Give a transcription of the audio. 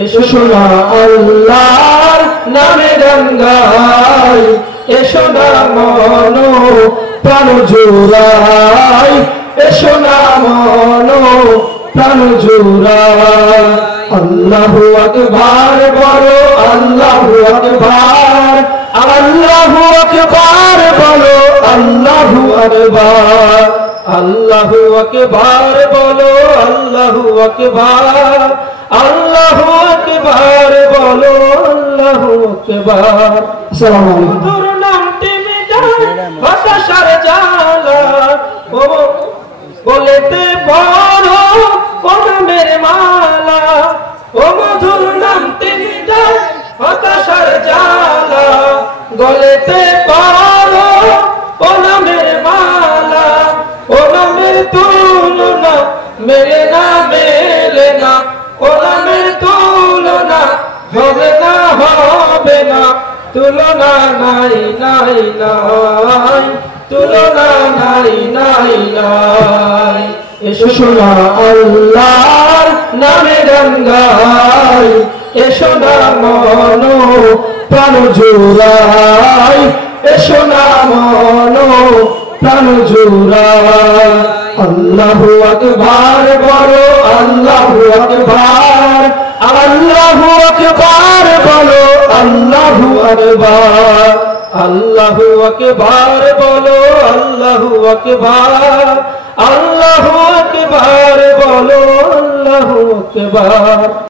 এসো না আল্লাহর নামে গান গাই, এসো না মন প্রাণ জুড়াই, এসো না মন প্রাণ জুড়াই। আল্লাহু আকবার বলো, আল্লাহু আকবার, আল্লাহু আকবার বলো, আল্লাহু আকবার, আল্লাহু আকবার বলো, আল্লাহু আকবার, আল্লাহু আকবার বলো, আল্লাহু আকবার। আসসালামু আলাইকুম। তোর নামটি মিটায় হতাশার জ্বালা, ও বলেতে বড় কলমের মালা, ও মধুর নামটি মিটায় হতাশার জ্বালা, গলেতে বড় কলমের মালা, ও নামের তুলনা মেলে না, মেলে না, কলমের তুলনা হবে না, হবে না, তুলনা নাই নাই নাই, তুলনা নাই নাই নাই। এসো না আল্লাহর নামে গান গাই, এসো না মন প্রাণ জুড়াই, এসো না মন প্রাণ জুড়াই। আল্লাহু আকবার বলো, আল্লাহু আকবার, আল্লাহু আকবার বলো, আল্লাহু আকবার, আল্লাহু আকবার বলো, আল্লাহু আকবার, আল্লাহু আকবার বলো, আল্লাহু আকবার।